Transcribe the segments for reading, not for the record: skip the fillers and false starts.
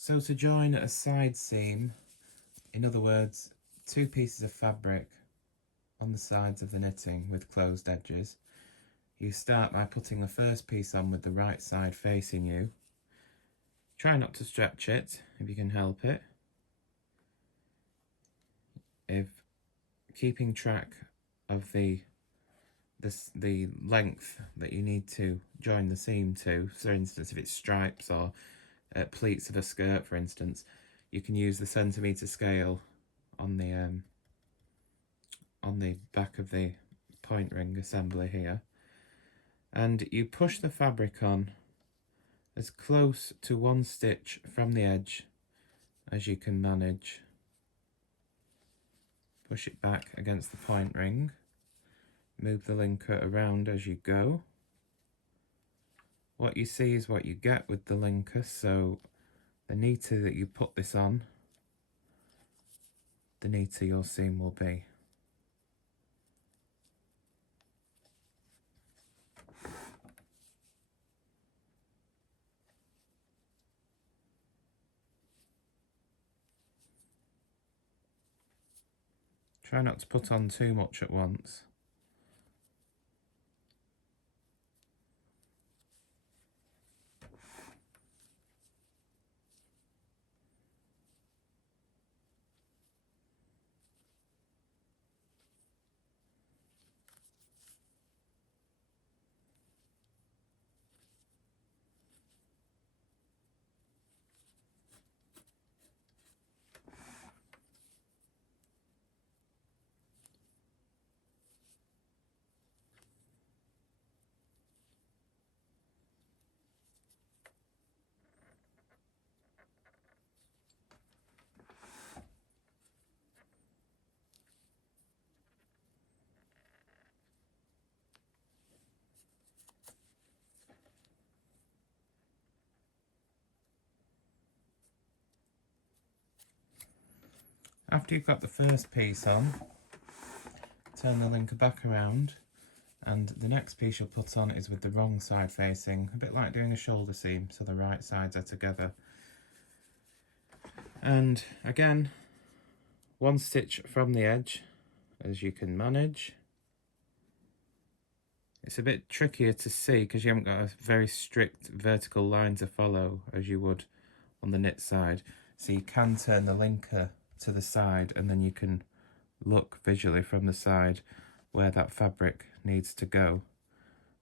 So to join a side seam, in other words, two pieces of fabric on the sides of the knitting with closed edges, you start by putting the first piece on with the right side facing you. Try not to stretch it if you can help it. If keeping track of the length that you need to join the seam to, for instance, if it's stripes or pleats of a skirt, for instance, you can use the centimetre scale on the back of the point ring assembly here, and you push the fabric on as close to one stitch from the edge as you can manage. Push it back against the point ring, move the linker around as you go. What you see is what you get with the linker, so the neater that you put this on, the neater your seam will be. Try not to put on too much at once. After you've got the first piece on, turn the linker back around, and the next piece you'll put on is with the wrong side facing, a bit like doing a shoulder seam, so the right sides are together. And again, one stitch from the edge as you can manage. It's a bit trickier to see because you haven't got a very strict vertical line to follow as you would on the knit side, so you can turn the linker to the side and then you can look visually from the side where that fabric needs to go.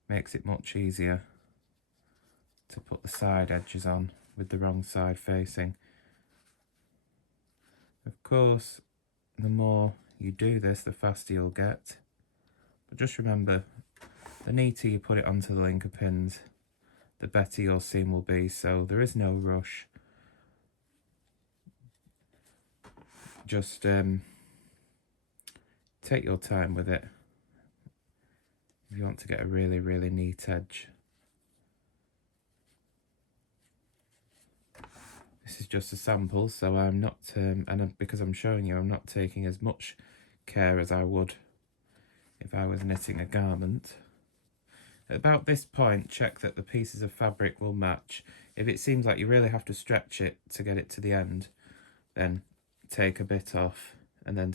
Makes it much easier to put the side edges on with the wrong side facing. Of course, the more you do this, the faster you'll get, but just remember, the neater you put it onto the linker pins, the better your seam will be, so there is no rush. Just take your time with it if you want to get a really, really neat edge. This is just a sample, so I'm not, because I'm showing you, I'm not taking as much care as I would if I was knitting a garment. At about this point, check that the pieces of fabric will match. If it seems like you really have to stretch it to get it to the end, then take a bit off and then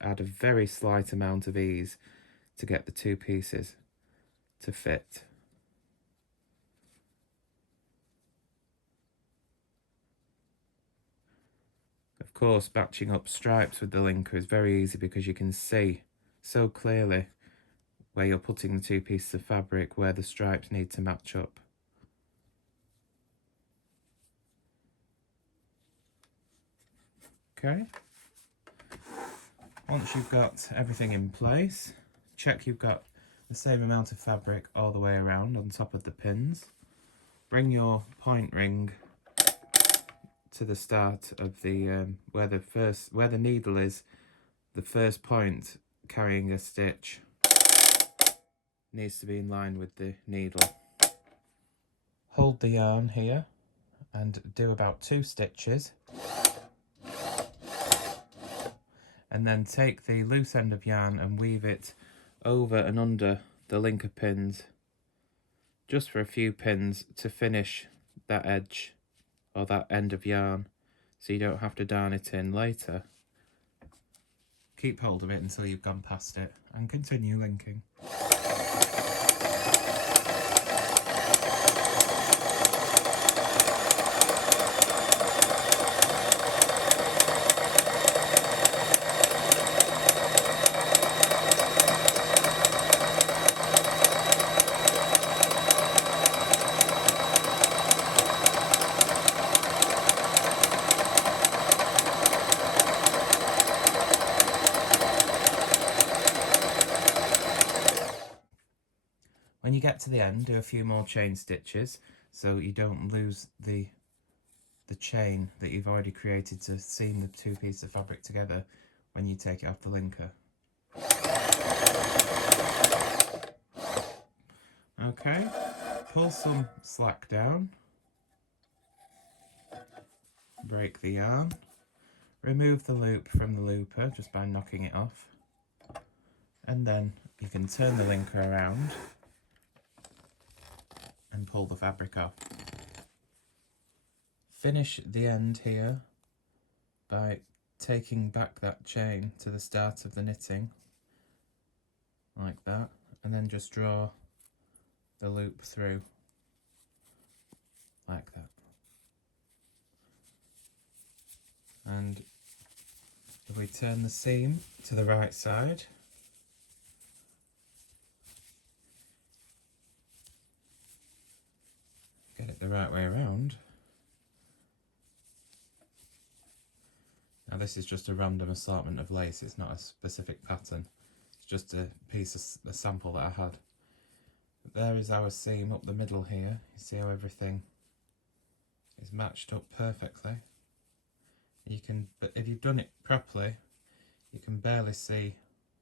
add a very slight amount of ease to get the two pieces to fit. Of course, matching up stripes with the linker is very easy because you can see so clearly where you're putting the two pieces of fabric, where the stripes need to match up. Okay. Once you've got everything in place, check you've got the same amount of fabric all the way around on top of the pins. Bring your point ring to the start of the where the needle is, the first point carrying a stitch needs to be in line with the needle. Hold the yarn here and do about 2 stitches, and then take the loose end of yarn and weave it over and under the linker pins just for a few pins to finish that edge or that end of yarn, so you don't have to darn it in later. Keep hold of it until you've gone past it and continue linking. When you get to the end, do a few more chain stitches so you don't lose the chain that you've already created to seam the two pieces of fabric together when you take it off the linker. Okay, pull some slack down, break the yarn, remove the loop from the looper just by knocking it off, and then you can turn the linker around and pull the fabric off. Finish the end here by taking back that chain to the start of the knitting, like that, and then just draw the loop through, like that. And if we turn the seam to the right side, get it the right way around. Now this is just a random assortment of lace, it's not a specific pattern, it's just a sample that I had. But there is our seam up the middle here, you see how everything is matched up perfectly. You can, but if you've done it properly, you can barely see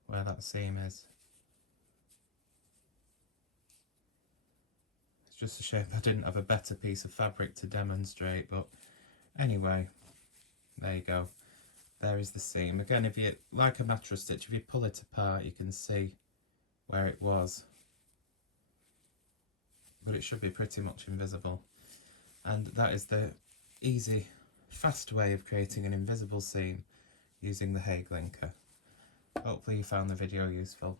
where that seam is. It's just a shame I didn't have a better piece of fabric to demonstrate, but anyway, there you go. There is the seam. Again, if you, like a mattress stitch, if you pull it apart, you can see where it was. But it should be pretty much invisible. And that is the easy, fast way of creating an invisible seam using the Hague linker. Hopefully you found the video useful.